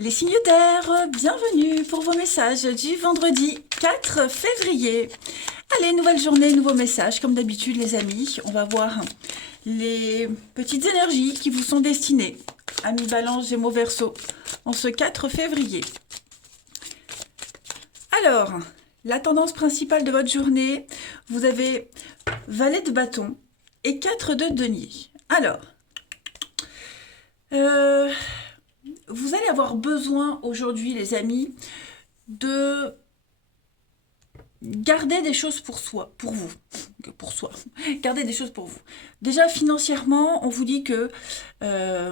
Les signataires, bienvenue pour vos messages du vendredi 4 février. Allez, nouvelle journée, nouveaux messages. Comme d'habitude, les amis, on va voir les petites énergies qui vous sont destinées. Amis Balance, Gémeaux, Verseau, en ce 4 février. Alors, la tendance principale de votre journée, vous avez Valet de bâton et 4 de denier. Alors, vous allez avoir besoin aujourd'hui, les amis, de garder des choses pour soi, pour vous, pour soi. Gardez des choses pour vous. Déjà, financièrement, on vous dit que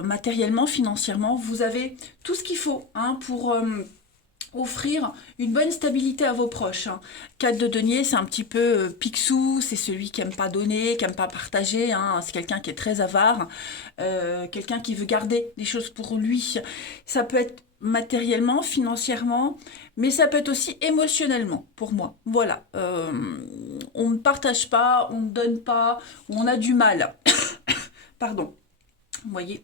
matériellement, financièrement, vous avez tout ce qu'il faut pour offrir une bonne stabilité à vos proches. 4 de denier, c'est un petit peu Picsou, c'est celui qui aime pas donner, qui aime pas partager, c'est quelqu'un qui est très avare, quelqu'un qui veut garder des choses pour lui. Ça peut être matériellement, financièrement, mais ça peut être aussi émotionnellement, pour moi. Voilà. On ne partage pas, on ne donne pas, on a du mal. Pardon. Vous voyez.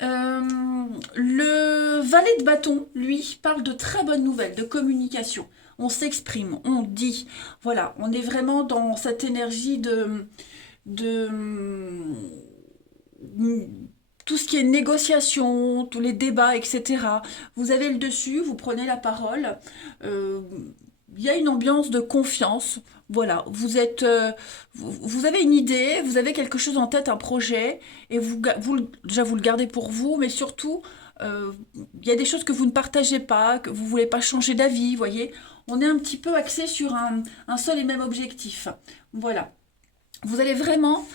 Le valet de bâton, lui, parle de très bonnes nouvelles, de communication. On s'exprime, on dit. Voilà, on est vraiment dans cette énergie de tout ce qui est négociation, tous les débats, etc. Vous avez le dessus, vous prenez la parole. Il y a une ambiance de confiance. Voilà, vous avez une idée, vous avez quelque chose en tête, un projet, et déjà vous le gardez pour vous, mais surtout, il y a des choses que vous ne partagez pas, que vous ne voulez pas changer d'avis, vous voyez. On est un petit peu axé sur un seul et même objectif. Voilà. Vous allez vraiment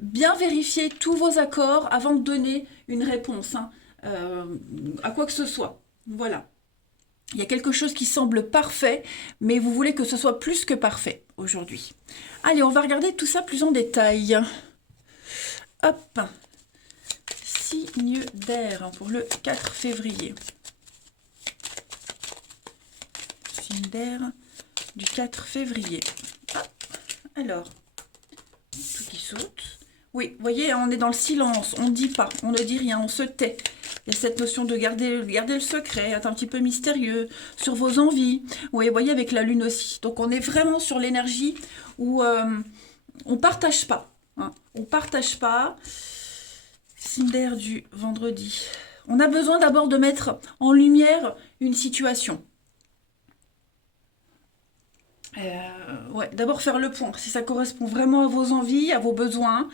bien vérifier tous vos accords avant de donner une réponse à quoi que ce soit. Voilà. Il y a quelque chose qui semble parfait, mais vous voulez que ce soit plus que parfait aujourd'hui. Allez, on va regarder tout ça plus en détail. Hop. Signe d'air pour le 4 février. Signe d'air du 4 février. Ah, alors, tout qui saute. Oui, vous voyez, on est dans le silence, on ne dit pas, on ne dit rien, on se tait. Il y a cette notion de garder le secret, être un petit peu mystérieux sur vos envies. Oui, vous voyez, avec la lune aussi. Donc, on est vraiment sur l'énergie où on ne partage pas. On ne partage pas. Signe d'air du vendredi. On a besoin d'abord de mettre en lumière une situation. Ouais, d'abord faire le point, si ça correspond vraiment à vos envies, à vos besoins,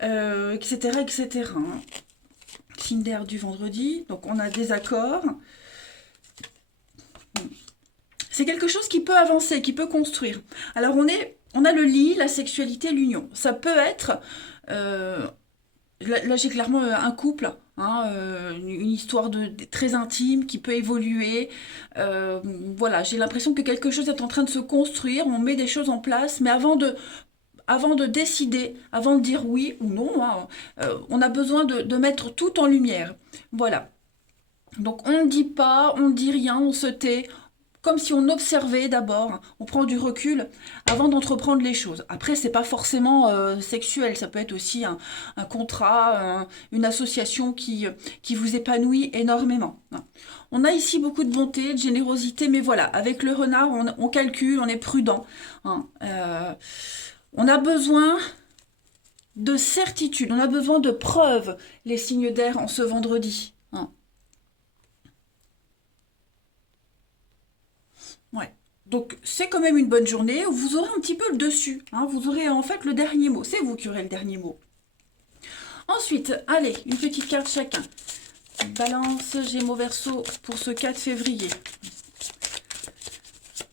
etc., etc. Signe d'air du vendredi, donc on a des accords. C'est quelque chose qui peut avancer, qui peut construire. Alors on a le lit, la sexualité, l'union. Ça peut être, là j'ai clairement un couple, une histoire très intime qui peut évoluer. Voilà, j'ai l'impression que quelque chose est en train de se construire, on met des choses en place, mais avant de décider, avant de dire oui ou non, on a besoin de mettre tout en lumière. Voilà. Donc on ne dit pas, on ne dit rien, on se tait, comme si on observait d'abord, on prend du recul avant d'entreprendre les choses. Après, c'est pas forcément sexuel, ça peut être aussi un contrat, une association qui vous épanouit énormément. On a ici beaucoup de bonté, de générosité, mais voilà, avec le renard, on calcule, on est prudent. On a besoin de certitude, on a besoin de preuves, les signes d'air en ce vendredi. Ouais. Donc c'est quand même une bonne journée, vous aurez un petit peu le dessus, vous aurez en fait le dernier mot, c'est vous qui aurez le dernier mot. Ensuite, allez, une petite carte chacun. Balance, Gémeaux, Verseau pour ce 4 février.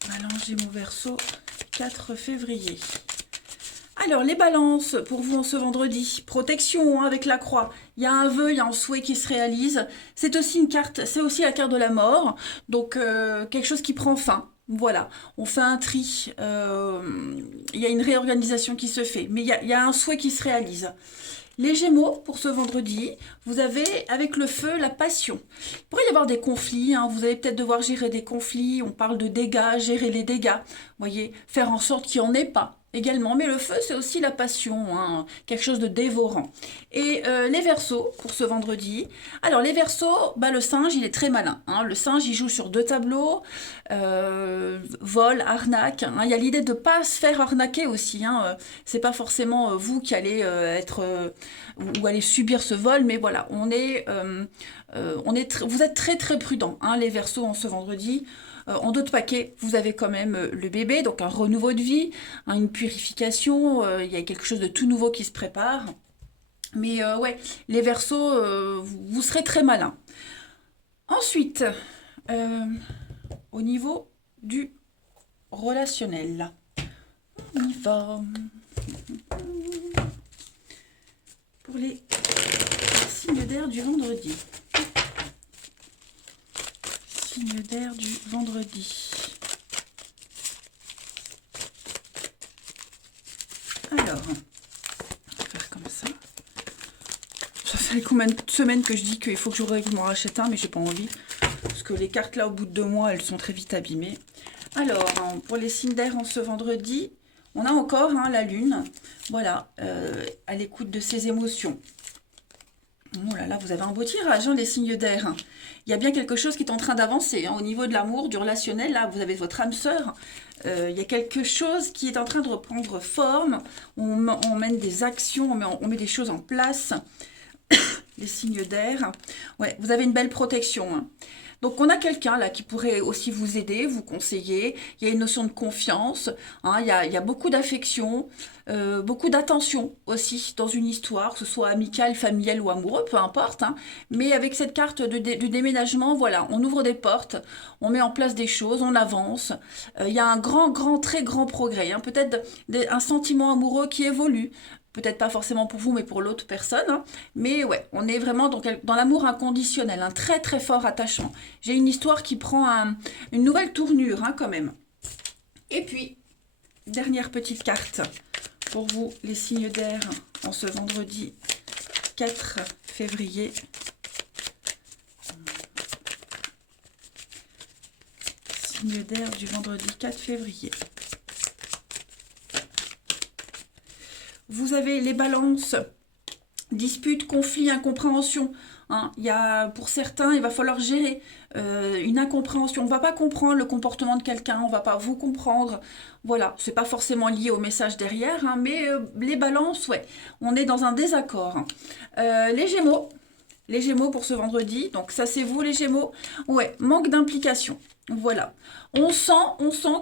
Balance, Gémeaux, Verseau, 4 février. Alors, les balances, pour vous en ce vendredi, protection avec la croix. Il y a un vœu, il y a un souhait qui se réalise. C'est aussi une carte, c'est aussi la carte de la mort. Donc, quelque chose qui prend fin. Voilà, on fait un tri. Il y a une réorganisation qui se fait. Mais il y a un souhait qui se réalise. Les Gémeaux, pour ce vendredi, vous avez, avec le feu, la passion. Il pourrait y avoir des conflits, vous allez peut-être devoir gérer des conflits, on parle de dégâts, gérer les dégâts, vous voyez, faire en sorte qu'il n'y en ait pas, également, mais le feu, c'est aussi la passion, hein, quelque chose de dévorant. Et les Verseaux, pour ce vendredi. Alors, les Verseaux, bah, le singe, il est très malin, hein. Le singe, il joue sur 2 tableaux, vol, arnaque, hein. Il y a l'idée de ne pas se faire arnaquer aussi, hein. C'est pas forcément vous qui allez être ou aller subir ce vol, mais voilà, vous êtes très très prudent, hein, les Verseaux, en ce vendredi. En d'autres paquets, vous avez quand même le bébé, donc un renouveau de vie, hein, une purification, il y a quelque chose de tout nouveau qui se prépare. Mais ouais, les Verseaux, vous serez très malins. Ensuite, euh, au niveau du relationnel, on y va. Pour les signes d'air du vendredi. Signe d'air du vendredi. Alors, on va faire comme ça. Ça fait combien de semaines que je dis qu'il faut que je m'en rachète un, mais j'ai pas envie. Parce que les cartes là, au bout de 2 mois, elles sont très vite abîmées. Alors, pour les signes d'air en ce vendredi, on a encore hein, la lune. Voilà, à l'écoute de ses émotions. Oh là là, vous avez un beau tirage, hein, les signes d'air. Il y a bien quelque chose qui est en train d'avancer. Hein, au niveau de l'amour, du relationnel, là, vous avez votre âme sœur. Il y a quelque chose qui est en train de reprendre forme. On mène des actions, on met des choses en place. Les signes d'air. Ouais, vous avez une belle protection. Hein. Donc, on a quelqu'un là qui pourrait aussi vous aider, vous conseiller. Il y a une notion de confiance. Hein, il y a beaucoup d'affection, beaucoup d'attention aussi dans une histoire, que ce soit amicale, familiale ou amoureux, peu importe. Hein. Mais avec cette carte du déménagement, voilà, on ouvre des portes, on met en place des choses, on avance. Il y a un très grand progrès. Hein. Peut-être un sentiment amoureux qui évolue. Peut-être pas forcément pour vous, mais pour l'autre personne. Hein. Mais ouais, on est vraiment dans l'amour inconditionnel, un très très fort attachement. J'ai une histoire qui prend une nouvelle tournure hein, quand même. Et puis, dernière petite carte pour vous, les signes d'air, en ce vendredi 4 février. Signes d'air du vendredi 4 février. Vous avez les balances, disputes, conflits, incompréhension. Hein. Pour certains, il va falloir gérer une incompréhension. On ne va pas comprendre le comportement de quelqu'un, on ne va pas vous comprendre. Voilà, c'est pas forcément lié au message derrière, hein, mais les balances, ouais, on est dans un désaccord. Hein. Les Gémeaux pour ce vendredi, donc ça c'est vous les Gémeaux. Ouais, manque d'implication. Voilà. On sent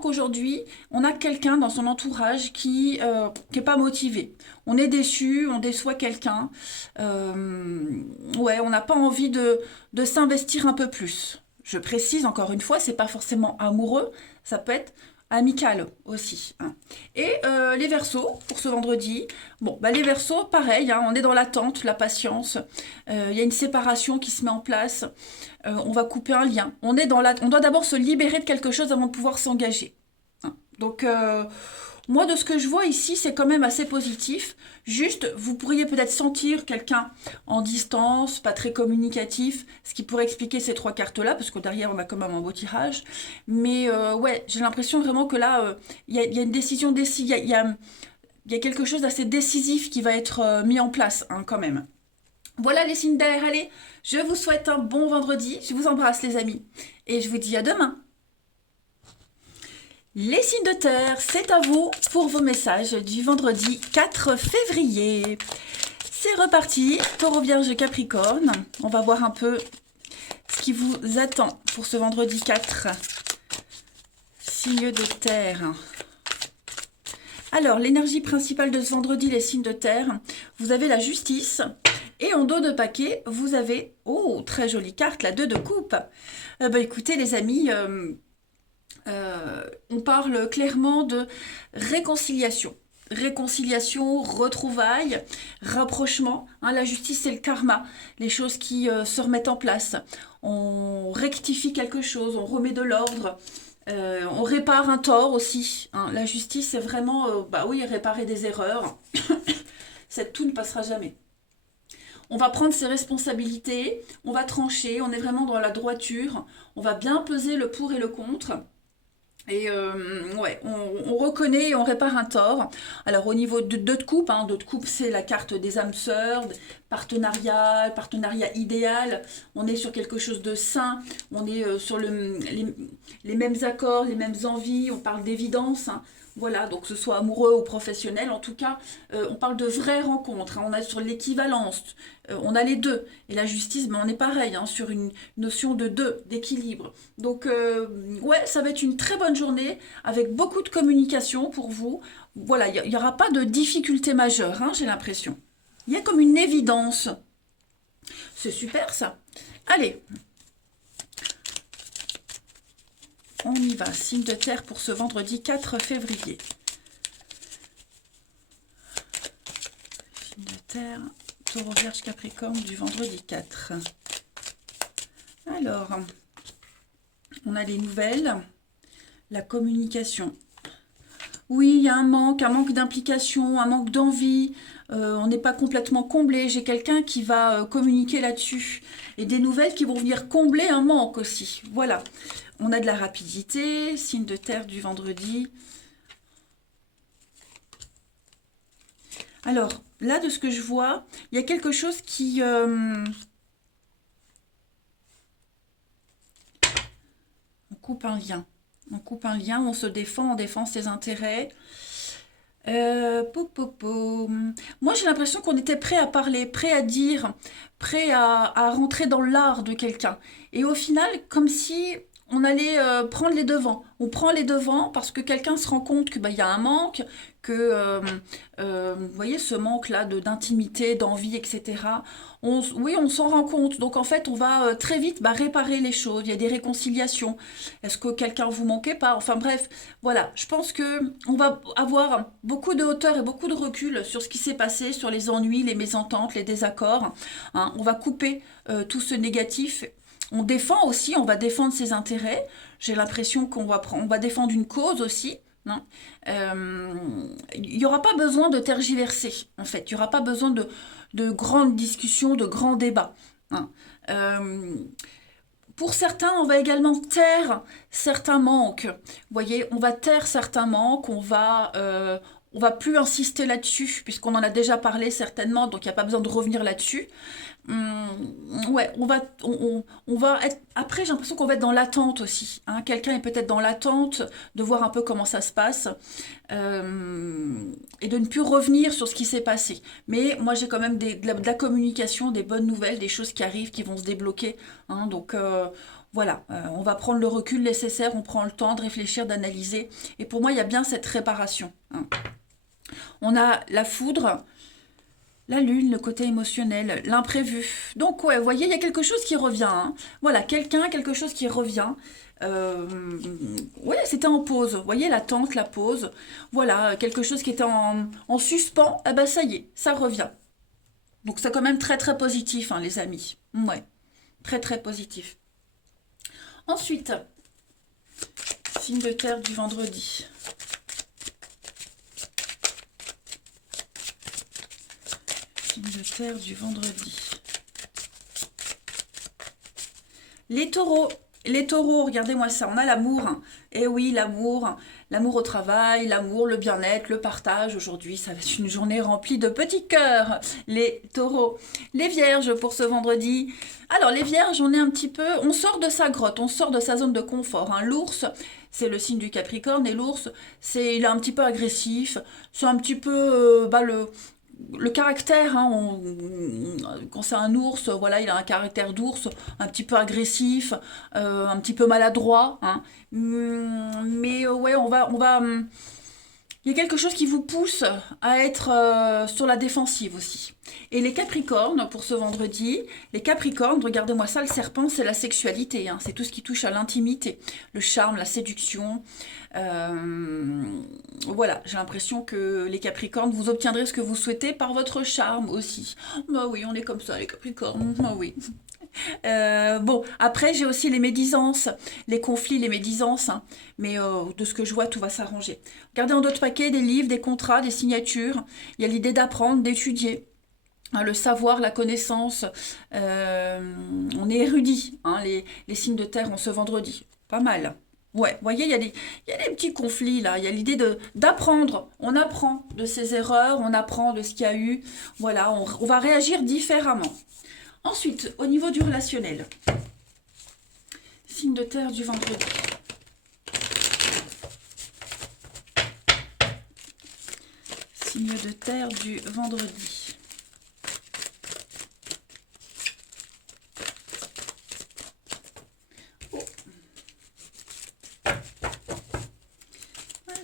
qu'aujourd'hui, on a quelqu'un dans son entourage qui est pas motivé. On est déçu, on déçoit quelqu'un. Ouais, on n'a pas envie de s'investir un peu plus. Je précise encore une fois, c'est pas forcément amoureux, ça peut être amical aussi. Hein. Et les Verseaux pour ce vendredi. Bon, bah les Verseaux, pareil, hein, on est dans l'attente, la patience. Il y a une séparation qui se met en place. On va couper un lien. On doit d'abord se libérer de quelque chose avant de pouvoir s'engager. Hein. Donc, moi, de ce que je vois ici, c'est quand même assez positif. Juste, vous pourriez peut-être sentir quelqu'un en distance, pas très communicatif, ce qui pourrait expliquer ces 3 cartes-là, parce que derrière, on a quand même un beau tirage. Mais ouais, j'ai l'impression vraiment que là, il y a une décision décisive. Il y a quelque chose d'assez décisif qui va être mis en place, hein, quand même. Voilà les signes d'air, allez, je vous souhaite un bon vendredi, je vous embrasse les amis, et je vous dis à demain. Les signes de terre, c'est à vous pour vos messages du vendredi 4 février. C'est reparti, Taureau, Vierge, Capricorne. On va voir un peu ce qui vous attend pour ce vendredi 4. Signes de terre. Alors, l'énergie principale de ce vendredi, les signes de terre, vous avez la justice. Et en dos de paquet, vous avez, oh, très jolie carte, la 2 de coupe. Bah, écoutez les amis, on parle clairement de réconciliation. Réconciliation, retrouvailles, rapprochement. Hein, la justice, c'est le karma. Les choses qui se remettent en place. On rectifie quelque chose, on remet de l'ordre. On répare un tort aussi. Hein. La justice, c'est vraiment, bah oui, réparer des erreurs. Tout ne passera jamais. On va prendre ses responsabilités, on va trancher, on est vraiment dans la droiture. On va bien peser le pour et le contre. Et ouais, on reconnaît et on répare un tort. Alors au niveau de deux de coupe, hein, deux de coupe c'est la carte des âmes sœurs, partenariat, partenariat idéal. On est sur quelque chose de sain, on est sur les mêmes accords, les mêmes envies, on parle d'évidence. Hein. Voilà, donc que ce soit amoureux ou professionnel, en tout cas, on parle de vraies rencontres. Hein. On est sur l'équivalence, on a les deux. Et la justice, ben, on est pareil, hein, sur une notion de deux, d'équilibre. Donc, ouais, ça va être une très bonne journée avec beaucoup de communication pour vous. Voilà, il n'y aura pas de difficulté majeure, hein, j'ai l'impression. Il y a comme une évidence. C'est super ça. Allez, on y va. Signe de terre pour ce vendredi 4 février. Signe de terre, taureau, vierge, capricorne du vendredi 4. Alors, on a les nouvelles, la communication. Oui, il y a un manque d'implication, un manque d'envie. On n'est pas complètement comblé. J'ai quelqu'un qui va communiquer là-dessus. Et des nouvelles qui vont venir combler un manque aussi. Voilà. On a de la rapidité, signe de terre du vendredi. Alors, là, de ce que je vois, il y a quelque chose qui... on coupe un lien. On coupe un lien, on se défend, on défend ses intérêts. Moi, j'ai l'impression qu'on était prêt à parler, prêt à dire, prêt à rentrer dans l'art de quelqu'un. Et au final, comme si on allait prendre les devants. On prend les devants parce que quelqu'un se rend compte que bah, y a un manque, que vous voyez ce manque-là d'intimité, d'envie, etc. Oui, on s'en rend compte. Donc en fait, on va très vite bah, réparer les choses. Il y a des réconciliations. Est-ce que quelqu'un vous manquait pas? Enfin bref, voilà. Je pense que on va avoir beaucoup de hauteur et beaucoup de recul sur ce qui s'est passé, sur les ennuis, les mésententes, les désaccords. Hein. On va couper tout ce négatif. On défend aussi, on va défendre ses intérêts. J'ai l'impression on va défendre une cause aussi. Non. Il n'y aura pas besoin de tergiverser, en fait. Il n'y aura pas besoin de grandes discussions, de grands débats. Hein. Euh, pour certains, on va également taire certains manques. Vous voyez, on va taire certains manques, on va plus insister là-dessus, puisqu'on en a déjà parlé certainement, donc il n'y a pas besoin de revenir là-dessus. Ouais, on va être. Après, j'ai l'impression qu'on va être dans l'attente aussi. Hein. Quelqu'un est peut-être dans l'attente de voir un peu comment ça se passe et de ne plus revenir sur ce qui s'est passé. Mais moi, j'ai quand même de la communication, des bonnes nouvelles, des choses qui arrivent, qui vont se débloquer. Hein. Donc, voilà, on va prendre le recul nécessaire, on prend le temps de réfléchir, d'analyser. Et pour moi, il y a bien cette réparation. Hein. On a la foudre. La lune, le côté émotionnel, l'imprévu. Donc ouais, vous voyez, il y a quelque chose qui revient. Hein. Voilà, quelque chose qui revient. Euh, ouais, c'était en pause. Vous voyez, l'attente, la pause. Voilà, quelque chose qui était en suspens. Ah bah ça y est, ça revient. Donc c'est quand même très très positif, hein, les amis. Ouais, très très positif. Ensuite, signe de terre du vendredi. Signe de terre du vendredi. Les taureaux. Les taureaux, regardez-moi ça, on a l'amour. Hein. Eh oui, l'amour. L'amour au travail, l'amour, le bien-être, le partage. Aujourd'hui, ça va être une journée remplie de petits cœurs. Les taureaux. Les vierges pour ce vendredi. Alors, les vierges, on est un petit peu... On sort de sa grotte, on sort de sa zone de confort. Hein. L'ours, c'est le signe du Capricorne. Et l'ours, il est un petit peu agressif. C'est un petit peu le caractère, hein, quand c'est un ours, voilà, il a un caractère d'ours, un petit peu agressif, un petit peu maladroit, hein. Mais ouais, il y a quelque chose qui vous pousse à être sur la défensive aussi. Et les Capricornes, pour ce vendredi, les Capricornes, regardez-moi ça, le serpent, c'est la sexualité, hein, c'est tout ce qui touche à l'intimité, le charme, la séduction. Euh, voilà, j'ai l'impression que les Capricornes, vous obtiendrez ce que vous souhaitez par votre charme aussi. Bah oui, on est comme ça, les Capricornes, bah oui. Bon, après, j'ai aussi les médisances, les conflits, les médisances, hein. Mais de ce que je vois, tout va s'arranger. Regardez en d'autres paquets des livres, des contrats, des signatures. Il y a l'idée d'apprendre, d'étudier. Hein, le savoir, la connaissance. On est érudit, hein, les signes de terre en ce vendredi. Pas mal. Ouais, vous voyez, il y a des petits conflits là. Il y a l'idée de d'apprendre. On apprend de ses erreurs, on apprend de ce qu'il y a eu. Voilà, on va réagir différemment. Ensuite, au niveau du relationnel, signe de terre du vendredi. Signe de terre du vendredi.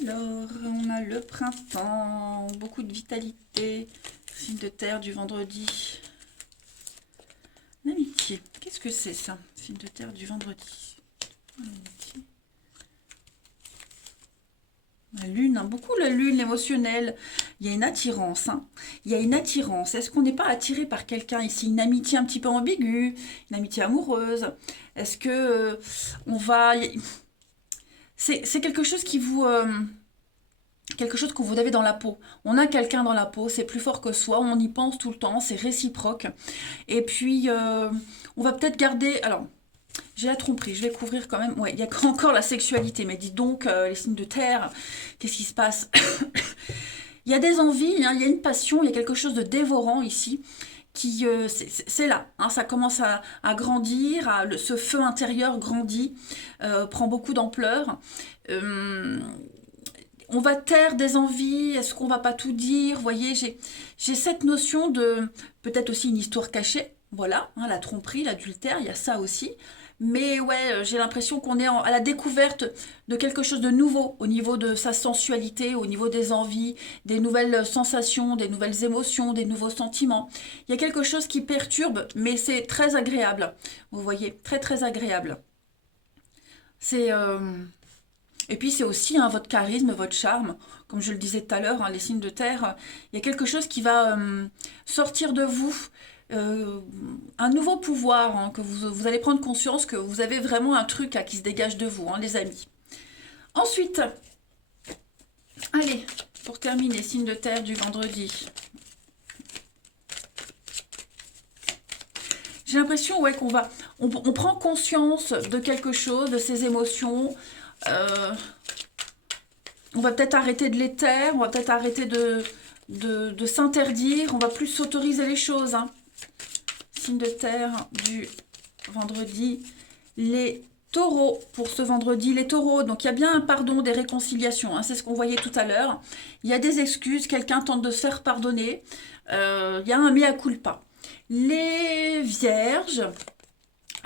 Alors, on a le printemps, beaucoup de vitalité, signe de terre du vendredi. L'amitié, qu'est-ce que c'est ça? Signe de terre du vendredi. L'amitié. La lune, hein, beaucoup la lune, l'émotionnel. Il y a une attirance, hein. Il y a une attirance. Est-ce qu'on n'est pas attiré par quelqu'un ici? Une amitié un petit peu ambiguë, une amitié amoureuse. Est-ce que on va... C'est quelque chose qui vous... quelque chose que vous avez dans la peau. On a quelqu'un dans la peau, c'est plus fort que soi, on y pense tout le temps, c'est réciproque. Et puis, on va peut-être garder... Alors, j'ai la tromperie, je vais couvrir quand même. Ouais, il y a encore la sexualité, mais dis donc, les signes de terre, qu'est-ce qui se passe? Il y a des envies, hein, il y a une passion, il y a quelque chose de dévorant ici qui c'est là, hein, ça commence à grandir, ce feu intérieur grandit, prend beaucoup d'ampleur. Euh, on va taire des envies, est-ce qu'on va pas tout dire? Vous voyez, j'ai cette notion de peut-être aussi une histoire cachée, voilà, hein, la tromperie, l'adultère, il y a ça aussi. Mais ouais, j'ai l'impression qu'on est à la découverte de quelque chose de nouveau au niveau de sa sensualité, au niveau des envies, des nouvelles sensations, des nouvelles émotions, des nouveaux sentiments. Il y a quelque chose qui perturbe, mais c'est très agréable. Vous voyez, très très agréable. C'est Et puis c'est aussi hein, votre charisme, votre charme. Comme je le disais tout à l'heure, hein, les signes de terre, il y a quelque chose qui va sortir de vous. euh, un nouveau pouvoir, hein, que vous allez prendre conscience que vous avez vraiment un truc là, qui se dégage de vous, hein, les amis. Ensuite, allez, pour terminer, signe de terre du vendredi. J'ai l'impression ouais, on prend conscience de quelque chose, de ses émotions. Euh, on va peut-être arrêter de les taire, on va peut-être arrêter de s'interdire, on va plus s'autoriser les choses. Hein. Signe de terre du vendredi. Les taureaux pour ce vendredi. Les taureaux, donc il y a bien un pardon, des réconciliations. Hein, c'est ce qu'on voyait tout à l'heure. Il y a des excuses, quelqu'un tente de se faire pardonner. Il y a un mea culpa. Les vierges,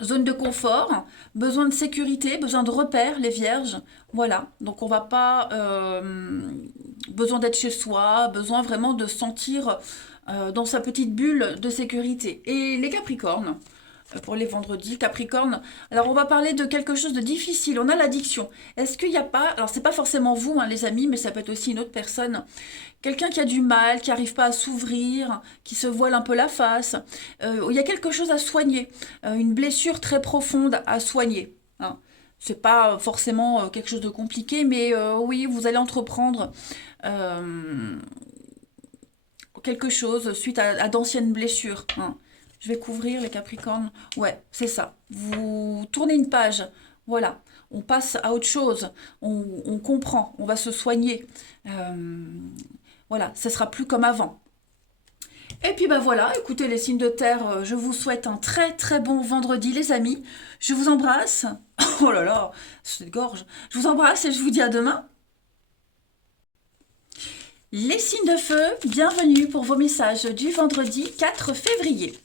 zone de confort, besoin de sécurité, besoin de repères, les vierges. Voilà, donc on va pas... besoin d'être chez soi, besoin vraiment de se sentir dans sa petite bulle de sécurité. Et les capricornes, pour les vendredis, Capricorne. Alors on va parler de quelque chose de difficile, on a l'addiction. Est-ce qu'il n'y a pas, alors c'est pas forcément vous hein, les amis, mais ça peut être aussi une autre personne, quelqu'un qui a du mal, qui n'arrive pas à s'ouvrir, qui se voile un peu la face, il y a quelque chose à soigner, une blessure très profonde à soigner. Hein. C'est pas forcément quelque chose de compliqué, mais oui, vous allez entreprendre euh, quelque chose suite à d'anciennes blessures. Hein. Je vais couvrir les Capricornes. Ouais, c'est ça. Vous tournez une page. Voilà. On passe à autre chose. On comprend. On va se soigner. Euh, voilà. Ce sera plus comme avant. Et puis bah voilà, écoutez les signes de terre, je vous souhaite un très très bon vendredi les amis. Je vous embrasse. Oh là là, cette gorge. Je vous embrasse et je vous dis à demain. Les signes de feu, bienvenue pour vos messages du vendredi 4 février.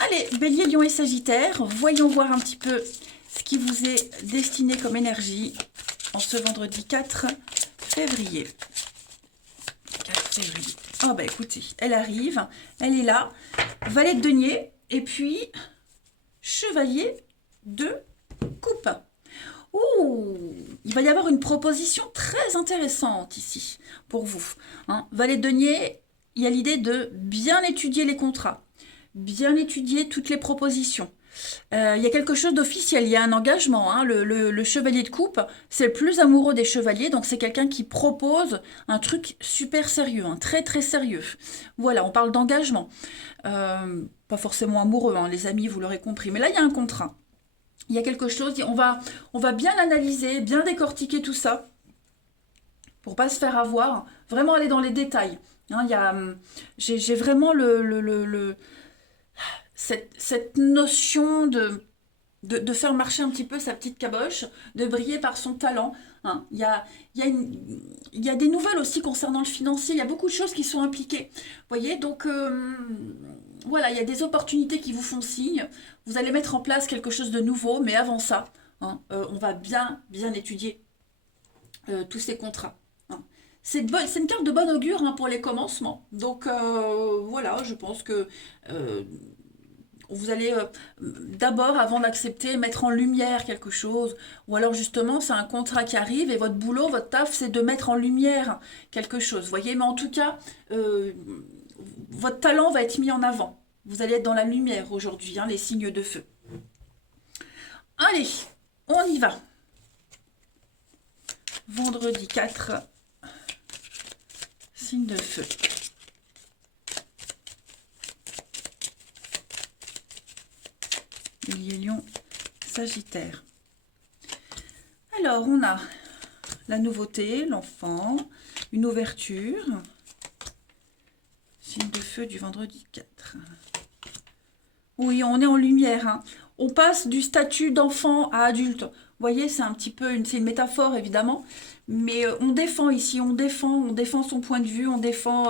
Allez, Bélier, Lion et Sagittaire, voyons voir un petit peu ce qui vous est destiné comme énergie en ce vendredi 4 février. 4 février. Oh bah écoutez, elle arrive, elle est là. Valet de denier et puis chevalier de coupe. Ouh, il va y avoir une proposition très intéressante ici pour vous. Hein. Valet de denier, il y a l'idée de bien étudier les contrats, bien étudier toutes les propositions. Il y a quelque chose d'officiel, il y a un engagement. Hein. Le chevalier de coupe, c'est le plus amoureux des chevaliers, donc c'est quelqu'un qui propose un truc super sérieux, hein, très très sérieux. Voilà, on parle d'engagement. Pas forcément amoureux, hein, les amis, vous l'aurez compris, mais là il y a un contrat. Il y a quelque chose, on va bien analyser, bien décortiquer tout ça pour pas se faire avoir, vraiment aller dans les détails. Hein, j'ai vraiment cette notion de faire marcher un petit peu sa petite caboche, de briller par son talent. Hein. Il y a des nouvelles aussi concernant le financier, il y a beaucoup de choses qui sont impliquées. Vous voyez, donc voilà, il y a des opportunités qui vous font signe. Vous allez mettre en place quelque chose de nouveau, mais avant ça, hein, on va bien étudier tous ces contrats. Hein. C'est une carte de bon augure hein, pour les commencements. Donc voilà, je pense que vous allez d'abord, avant d'accepter, mettre en lumière quelque chose. Ou alors justement, c'est un contrat qui arrive et votre boulot, votre taf, c'est de mettre en lumière quelque chose. Vous voyez, mais en tout cas, votre talent va être mis en avant. Vous allez être dans la lumière aujourd'hui, hein, les signes de feu. Allez, on y va. Vendredi 4, signe de feu. Bélier, Lion, Sagittaire. Alors, on a la nouveauté, l'enfant, une ouverture. Signe de feu du vendredi 4. Oui, on est en lumière. Hein. On passe du statut d'enfant à adulte. Vous voyez, c'est un petit peu c'est une métaphore évidemment, mais on défend ici, on défend son point de vue, on défend.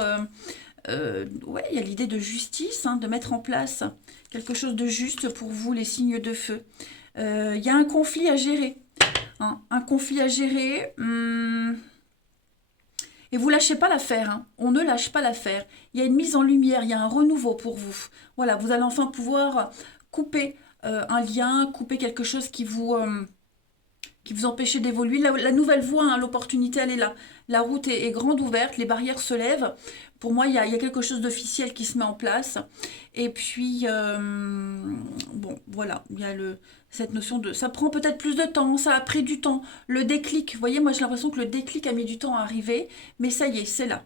Ouais, il y a l'idée de justice, hein, de mettre en place quelque chose de juste pour vous, les signes de feu. Il y a un conflit à gérer. Hein, un conflit à gérer. Et vous lâchez pas l'affaire, hein. On ne lâche pas l'affaire. Il y a une mise en lumière, il y a un renouveau pour vous. Voilà, vous allez enfin pouvoir couper un lien, couper quelque chose qui vous empêchait d'évoluer. La nouvelle voie, hein, l'opportunité, elle est là. La route est grande ouverte, les barrières se lèvent. Pour moi, il y a quelque chose d'officiel qui se met en place. Et puis, bon, voilà, il y a cette notion de... Ça prend peut-être plus de temps, ça a pris du temps. Le déclic, vous voyez, moi j'ai l'impression que le déclic a mis du temps à arriver, mais ça y est, c'est là.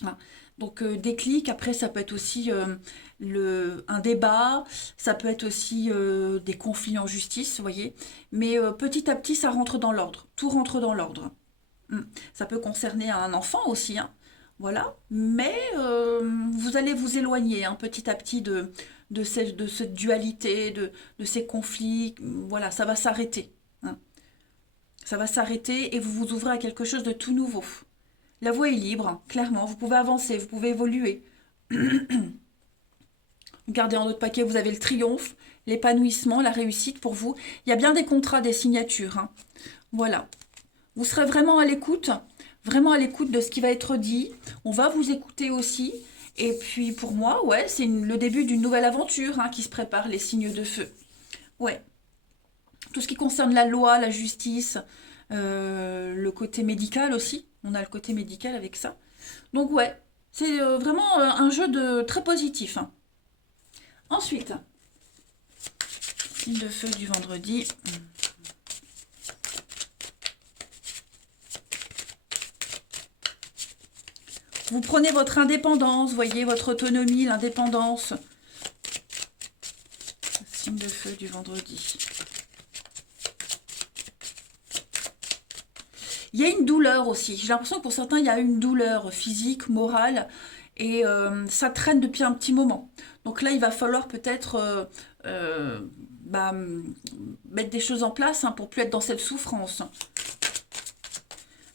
Voilà. Donc déclic, après ça peut être aussi un débat, ça peut être aussi des conflits en justice, vous voyez. Mais petit à petit, ça rentre dans l'ordre. Tout rentre dans l'ordre. Ça peut concerner un enfant aussi, hein. Voilà. Mais vous allez vous éloigner hein, petit à petit de cette dualité, de ces conflits. Voilà, ça va s'arrêter. Hein. Ça va s'arrêter et vous vous ouvrez à quelque chose de tout nouveau. La voie est libre, hein, clairement. Vous pouvez avancer, vous pouvez évoluer. Regardez en autre paquet, vous avez le triomphe, l'épanouissement, la réussite pour vous. Il y a bien des contrats, des signatures. Hein. Voilà. Vous serez vraiment à l'écoute de ce qui va être dit. On va vous écouter aussi. Et puis pour moi, ouais, c'est le début d'une nouvelle aventure hein, qui se prépare, les signes de feu. Ouais. Tout ce qui concerne la loi, la justice, le côté médical aussi. On a le côté médical avec ça. Donc ouais, c'est vraiment un jeu très positif. Hein. Ensuite, signe de feu du vendredi. Vous prenez votre indépendance, voyez, votre autonomie, l'indépendance. Signe de feu du vendredi. Il y a une douleur aussi. J'ai l'impression que pour certains, il y a une douleur physique, morale, et ça traîne depuis un petit moment. Donc là, il va falloir peut-être mettre des choses en place hein, pour plus être dans cette souffrance.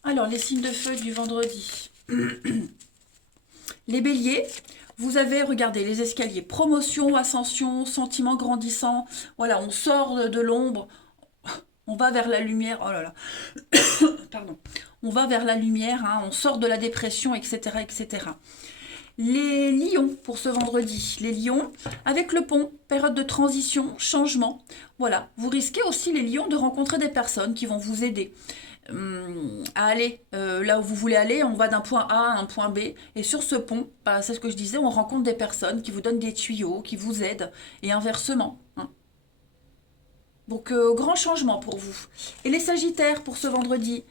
Alors, les signes de feu du vendredi. Les béliers, vous avez, regardez, les escaliers. Promotion, ascension, sentiment grandissant. Voilà, on sort de l'ombre. On va vers la lumière. Oh là là. Pardon. On va vers la lumière. Hein, on sort de la dépression, etc., etc. Les lions pour ce vendredi. Les lions, avec le pont, période de transition, changement. Voilà. Vous risquez aussi, les lions, de rencontrer des personnes qui vont vous aider à aller là où vous voulez aller. On va d'un point A à un point B. Et sur ce pont, bah, c'est ce que je disais, on rencontre des personnes qui vous donnent des tuyaux, qui vous aident. Et inversement. Hein. Donc, grand changement pour vous. Et les sagittaires pour ce vendredi.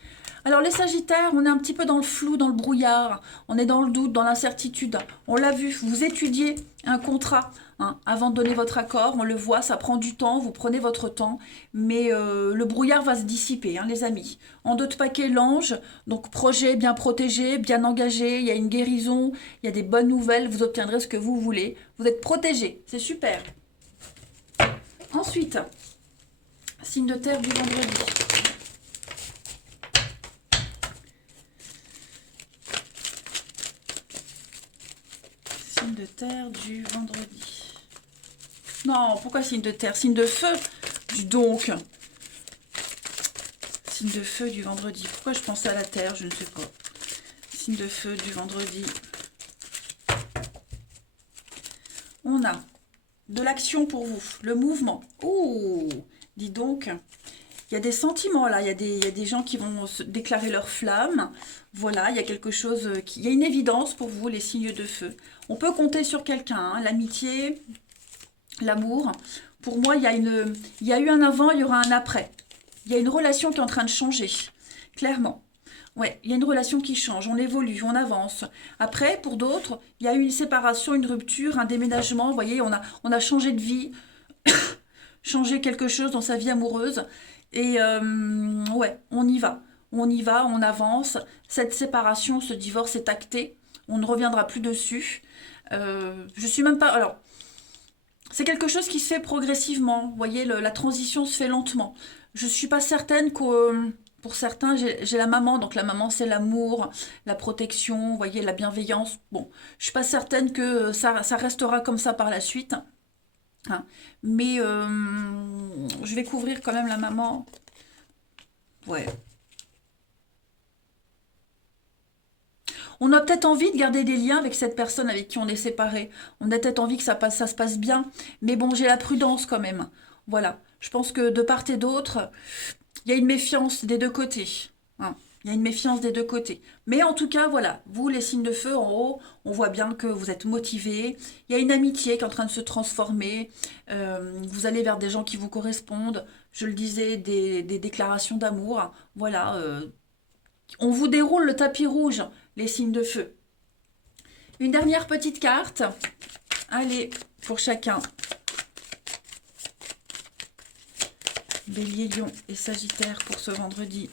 Alors les Sagittaires, on est un petit peu dans le flou, dans le brouillard, on est dans le doute, dans l'incertitude. On l'a vu, vous étudiez un contrat hein, avant de donner votre accord, on le voit, ça prend du temps, vous prenez votre temps, mais le brouillard va se dissiper, hein, les amis. En deux de paquet, l'ange, donc projet bien protégé, bien engagé, il y a une guérison, il y a des bonnes nouvelles, vous obtiendrez ce que vous voulez. Vous êtes protégé, c'est super. Ensuite, signe de terre du vendredi. Signe de terre du vendredi. Non, pourquoi signe de terre? Signe de feu. Dis donc. Signe de feu du vendredi. Pourquoi je pensais à la terre? Je ne sais pas. Signe de feu du vendredi. On a de l'action pour vous. Le mouvement. Oh, dis donc. Il y a des sentiments là, il y a des gens qui vont se déclarer leur flamme. Voilà, il y a quelque chose, il y a une évidence pour vous, les signes de feu. On peut compter sur quelqu'un, hein, l'amitié, l'amour. Pour moi, il y a eu un avant, il y aura un après. Il y a une relation qui est en train de changer, clairement. Ouais, il y a une relation qui change, on évolue, on avance. Après, pour d'autres, il y a eu une séparation, une rupture, un déménagement. Vous voyez, on a changé de vie, changé quelque chose dans sa vie amoureuse. Et ouais, on y va. On y va, on avance. Cette séparation, ce divorce est acté. On ne reviendra plus dessus. Je suis même pas. Alors, c'est quelque chose qui se fait progressivement. Vous voyez, la transition se fait lentement. Je suis pas certaine que pour certains, j'ai la maman. Donc la maman, c'est l'amour, la protection, vous voyez, la bienveillance. Bon, je suis pas certaine que ça restera comme ça par la suite. Hein. Mais je vais couvrir quand même la maman. Ouais. On a peut-être envie de garder des liens avec cette personne avec qui on est séparé. On a peut-être envie que ça se passe bien. Mais bon, j'ai la prudence quand même. Voilà. Je pense que de part et d'autre, il y a une méfiance des deux côtés. Hein. Il y a une méfiance des deux côtés. Mais en tout cas, voilà, vous, les signes de feu en haut, on voit bien que vous êtes motivés. Il y a une amitié qui est en train de se transformer. Vous allez vers des gens qui vous correspondent. Je le disais, des déclarations d'amour. Voilà, on vous déroule le tapis rouge, les signes de feu. Une dernière petite carte. Allez, pour chacun. Bélier, Lion et Sagittaire pour ce vendredi.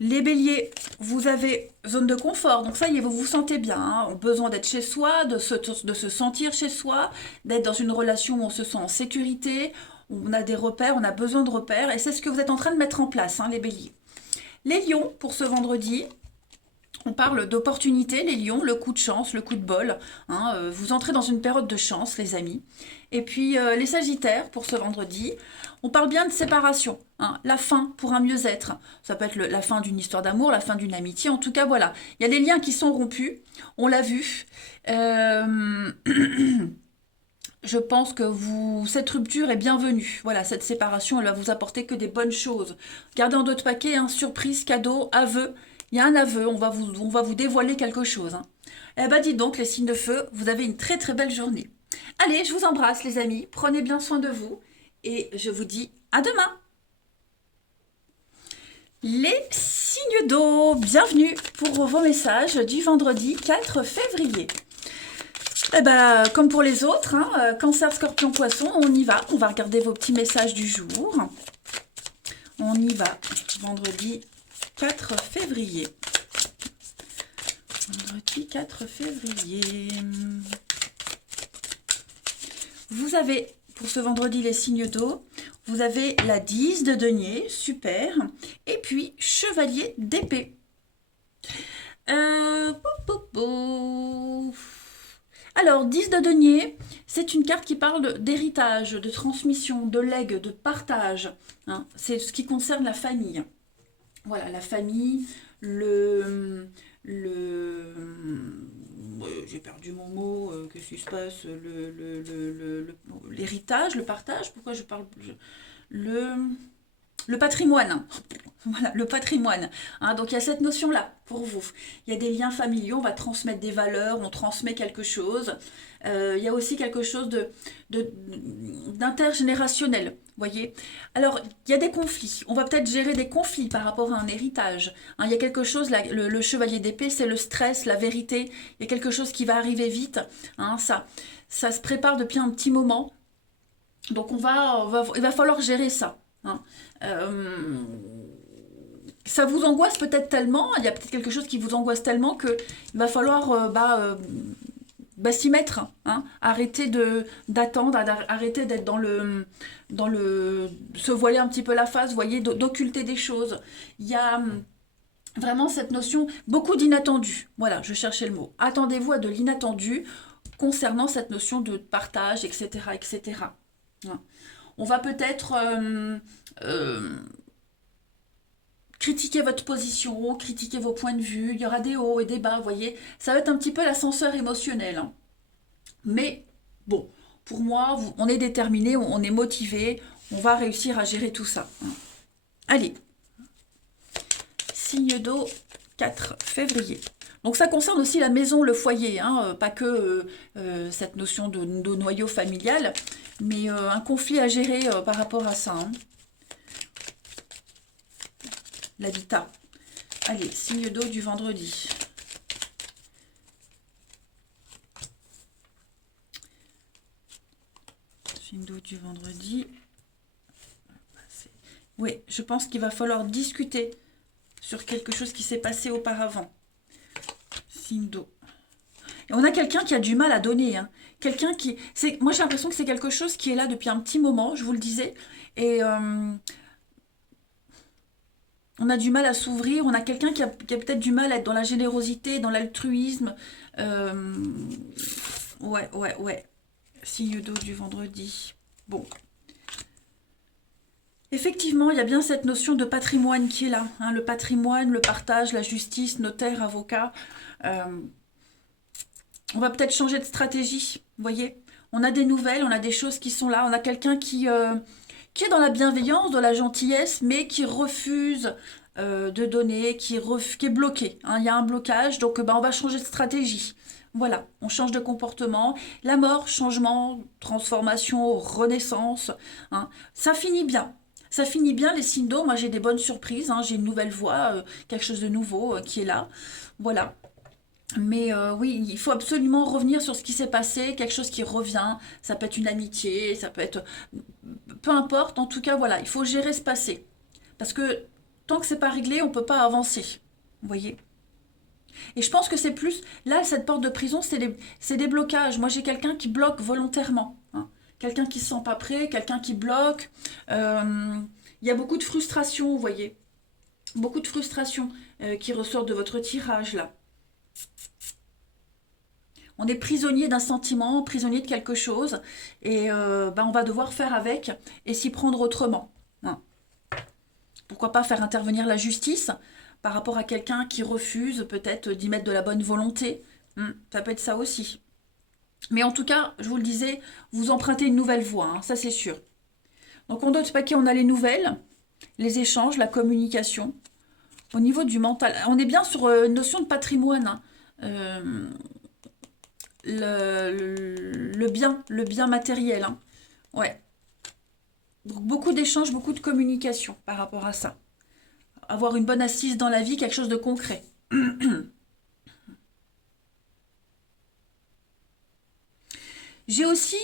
Les béliers, vous avez zone de confort, donc ça y est, vous vous sentez bien. Hein, besoin d'être chez soi, de se sentir chez soi, d'être dans une relation où on se sent en sécurité, où on a des repères, on a besoin de repères, et c'est ce que vous êtes en train de mettre en place, hein, les béliers. Les lions, pour ce vendredi, on parle d'opportunité, les lions, le coup de chance, le coup de bol. Hein, vous entrez dans une période de chance, les amis. Et puis les sagittaires, pour ce vendredi, on parle bien de séparation. Hein, la fin pour un mieux-être. Ça peut être la fin d'une histoire d'amour, la fin d'une amitié. En tout cas, voilà. Il y a des liens qui sont rompus. On l'a vu. Je pense que cette rupture est bienvenue. Voilà, cette séparation, elle va vous apporter que des bonnes choses. Gardez en d'autres paquets, hein, surprise, cadeau, aveu. Il y a un aveu, on va vous dévoiler quelque chose. Hein. Eh ben, dites donc, les signes de feu, vous avez une très très belle journée. Allez, je vous embrasse, les amis. Prenez bien soin de vous. Et je vous dis à demain. Les signes d'eau, bienvenue pour vos messages du vendredi 4 février. Eh ben, comme pour les autres, hein, Cancer, Scorpion, Poisson, on y va. On va regarder vos petits messages du jour. On y va. Vendredi 4 février. Vendredi 4 février. Vous avez, pour ce vendredi, les signes d'eau. Vous avez la 10 de denier, super. Et puis, chevalier d'épée. Alors, 10 de denier, c'est une carte qui parle d'héritage, de transmission, de legs, de partage. Hein. C'est ce qui concerne la famille. Voilà, la famille, j'ai perdu mon mot, qu'est-ce qui se passe, l'héritage, le partage, pourquoi je parle, le, le patrimoine. Voilà, le patrimoine. Hein, donc il y a cette notion-là pour vous. Il y a des liens familiaux, on va transmettre des valeurs, on transmet quelque chose. Il y a aussi quelque chose d'intergénérationnel, voyez. Alors, il y a des conflits. On va peut-être gérer des conflits par rapport à un héritage. Hein, il y a quelque chose, là, le chevalier d'épée, c'est le stress, la vérité. Il y a quelque chose qui va arriver vite. Hein, ça se prépare depuis un petit moment. Donc, il va falloir gérer ça. Hein. Ça vous angoisse peut-être tellement, il y a peut-être quelque chose qui vous angoisse tellement que il va falloir s'y mettre, hein. Arrêter d'attendre, arrêter d'être se voiler un petit peu la face, vous voyez, d'occulter des choses. Il y a vraiment cette notion, beaucoup d'inattendus. Voilà, je cherchais le mot. Attendez-vous à de l'inattendu concernant cette notion de partage, etc., etc. Hein. On va peut-être critiquer votre position, critiquer vos points de vue, il y aura des hauts et des bas, vous voyez. Ça va être un petit peu l'ascenseur émotionnel. Hein. Mais bon, pour moi, on est déterminé, on est motivé, on va réussir à gérer tout ça. Hein. Allez, signe d'eau, 4 février. Donc ça concerne aussi la maison, le foyer, hein, pas que cette notion de noyau familial, mais un conflit à gérer par rapport à ça. Hein. L'habitat. Allez, signe d'eau du vendredi. Signe d'eau du vendredi. Oui, je pense qu'il va falloir discuter sur quelque chose qui s'est passé auparavant. Signe d'eau. Et on a quelqu'un qui a du mal à donner. Hein. Quelqu'un qui... Moi, j'ai l'impression que c'est quelque chose qui est là depuis un petit moment, je vous le disais. Et... on a du mal à s'ouvrir, on a quelqu'un qui a peut-être du mal à être dans la générosité, dans l'altruisme. Ouais. Signe d'eau du vendredi. Bon. Effectivement, il y a bien cette notion de patrimoine qui est là. Hein, le patrimoine, le partage, la justice, notaire, avocat. On va peut-être changer de stratégie, vous voyez. On a des nouvelles, on a des choses qui sont là. On a quelqu'un qui est dans la bienveillance, dans la gentillesse, mais qui refuse de donner, qui est bloqué. Hein. Il y a un blocage, donc on va changer de stratégie. Voilà, on change de comportement. La mort, changement, transformation, renaissance. Hein. Ça finit bien. Ça finit bien les signes d'eau. Moi, j'ai des bonnes surprises. Hein. J'ai une nouvelle voix, quelque chose de nouveau qui est là. Voilà. Mais oui, il faut absolument revenir sur ce qui s'est passé, quelque chose qui revient. Ça peut être une amitié, ça peut être... Peu importe, en tout cas, voilà, il faut gérer ce passé. Parce que tant que c'est pas réglé, on ne peut pas avancer. Vous voyez? Et je pense que c'est plus... Là, cette porte de prison, c'est des blocages. Moi, j'ai quelqu'un qui bloque volontairement. Hein. Quelqu'un qui ne se sent pas prêt, quelqu'un qui bloque. Il y a beaucoup de frustration, vous voyez? Beaucoup de frustration qui ressort de votre tirage, là. On est prisonnier d'un sentiment, prisonnier de quelque chose, et on va devoir faire avec et s'y prendre autrement. Hein. Pourquoi pas faire intervenir la justice par rapport à quelqu'un qui refuse peut-être d'y mettre de la bonne volonté. Ça peut être ça aussi. Mais en tout cas, je vous le disais, vous empruntez une nouvelle voie, hein, ça c'est sûr. Donc en d'autres paquets, on a les nouvelles, les échanges, la communication. Au niveau du mental, on est bien sur une notion de patrimoine. Hein. Le bien matériel. Hein. Ouais. Donc, beaucoup d'échanges, beaucoup de communication par rapport à ça. Avoir une bonne assise dans la vie, quelque chose de concret. J'ai aussi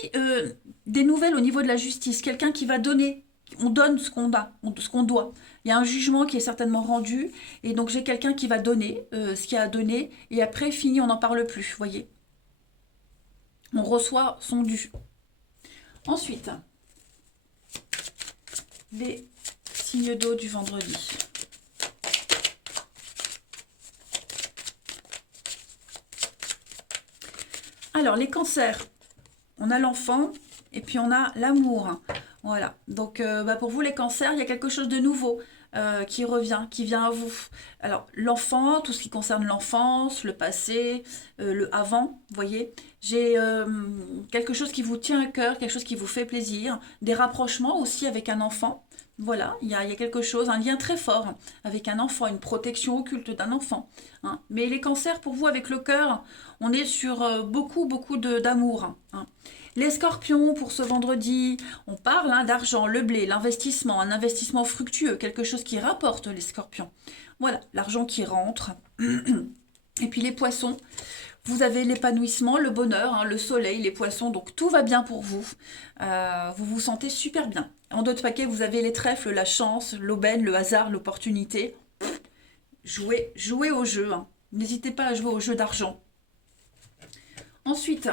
des nouvelles au niveau de la justice. Quelqu'un qui va donner. On donne ce qu'on a, ce qu'on doit. Il y a un jugement qui est certainement rendu. Et donc j'ai quelqu'un qui va donner ce qu'il a à donner. Et après, fini, on n'en parle plus. Vous voyez? On reçoit son dû. Ensuite, les signes d'eau du vendredi. Alors, les cancers, on a l'enfant et puis on a l'amour. Voilà. Donc, pour vous, les cancers, il y a quelque chose de nouveau. qui vient à vous. Alors, l'enfant, tout ce qui concerne l'enfance, le passé, le avant, vous voyez, j'ai quelque chose qui vous tient à cœur, quelque chose qui vous fait plaisir, des rapprochements aussi avec un enfant. Voilà, il y a quelque chose, un lien très fort avec un enfant, une protection occulte d'un enfant, hein. Mais les cancers, pour vous, avec le cœur, on est sur beaucoup, beaucoup d'amour, hein. Les scorpions, pour ce vendredi, on parle hein, d'argent, le blé, l'investissement, un investissement fructueux, quelque chose qui rapporte les scorpions. Voilà, l'argent qui rentre. Et puis les poissons, vous avez l'épanouissement, le bonheur, hein, le soleil, les poissons, donc tout va bien pour vous. Vous vous sentez super bien. En d'autres paquets, vous avez les trèfles, la chance, l'aubaine, le hasard, l'opportunité. Jouez au jeu, hein. N'hésitez pas à jouer au jeu d'argent. Ensuite,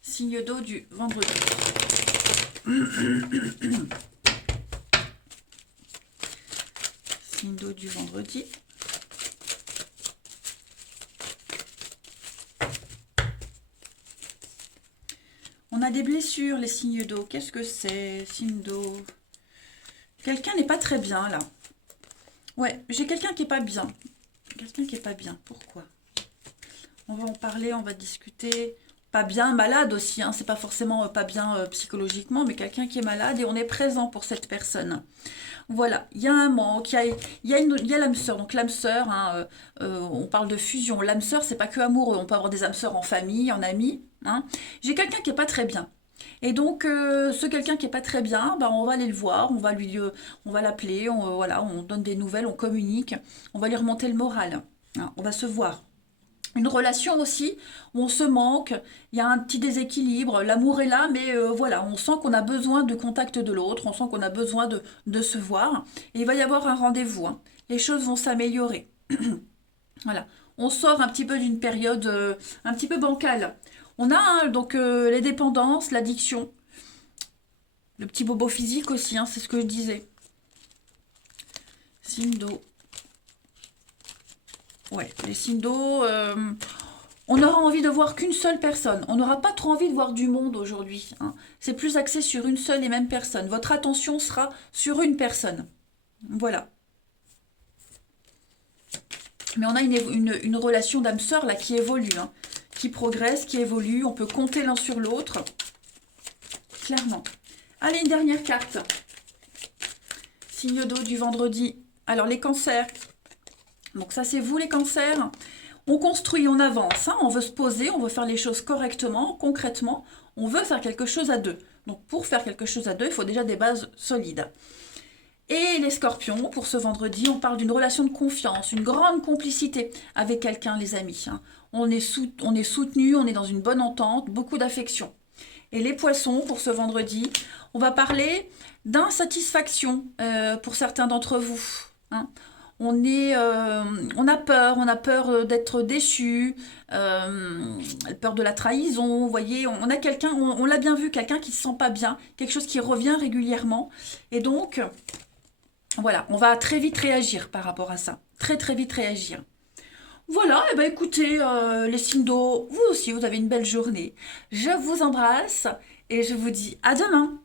signe d'eau du vendredi. Signe d'eau du vendredi. On a des blessures, les signes d'eau. Qu'est-ce que c'est, signe d'eau? Quelqu'un n'est pas très bien, là. Ouais, j'ai quelqu'un qui est pas bien. Quelqu'un qui est pas bien. Pourquoi? On va en parler, on va discuter. Pas bien, malade aussi, hein. C'est pas forcément pas bien psychologiquement, mais quelqu'un qui est malade et on est présent pour cette personne. Voilà, il y a un manque, il y a l'âme sœur. Donc l'âme sœur, hein, on parle de fusion. L'âme sœur, c'est pas que amoureux. On peut avoir des âmes sœurs en famille, en amis, hein. J'ai quelqu'un qui est pas très bien. Et donc, ce quelqu'un qui est pas très bien, bah, on va aller le voir, on va l'appeler, voilà, on donne des nouvelles, on communique, on va lui remonter le moral, hein, on va se voir. Une relation aussi où on se manque, il y a un petit déséquilibre, l'amour est là, mais voilà, on sent qu'on a besoin de contact de l'autre, on sent qu'on a besoin de se voir, et il va y avoir un rendez-vous, hein. Les choses vont s'améliorer. Voilà, on sort un petit peu d'une période un petit peu bancale. On a hein, donc les dépendances, l'addiction, le petit bobo physique aussi, hein, c'est ce que je disais. Signe d'eau. Ouais, les signes d'eau, on aura envie de voir qu'une seule personne. On n'aura pas trop envie de voir du monde aujourd'hui, hein. C'est plus axé sur une seule et même personne. Votre attention sera sur une personne. Voilà. Mais on a une relation d'âme sœur là qui évolue, hein, qui progresse, qui évolue. On peut compter l'un sur l'autre. Clairement. Allez, une dernière carte. Signe d'eau du vendredi. Alors, les cancers. Donc ça, c'est vous les cancers. On construit, on avance, hein, on veut se poser, on veut faire les choses correctement, concrètement. On veut faire quelque chose à deux. Donc pour faire quelque chose à deux, il faut déjà des bases solides. Et les scorpions, pour ce vendredi, on parle d'une relation de confiance, une grande complicité avec quelqu'un, les amis, hein. On est soutenu, on est dans une bonne entente, beaucoup d'affection. Et les poissons, pour ce vendredi, on va parler d'insatisfaction pour certains d'entre vous, hein. On a peur d'être déçu, peur de la trahison, vous voyez, on a quelqu'un, on l'a bien vu, quelqu'un qui se sent pas bien, quelque chose qui revient régulièrement. Et donc, voilà, on va très vite réagir par rapport à ça. Très très vite réagir. Voilà, et ben écoutez, les signes d'eau, vous aussi, vous avez une belle journée. Je vous embrasse et je vous dis à demain.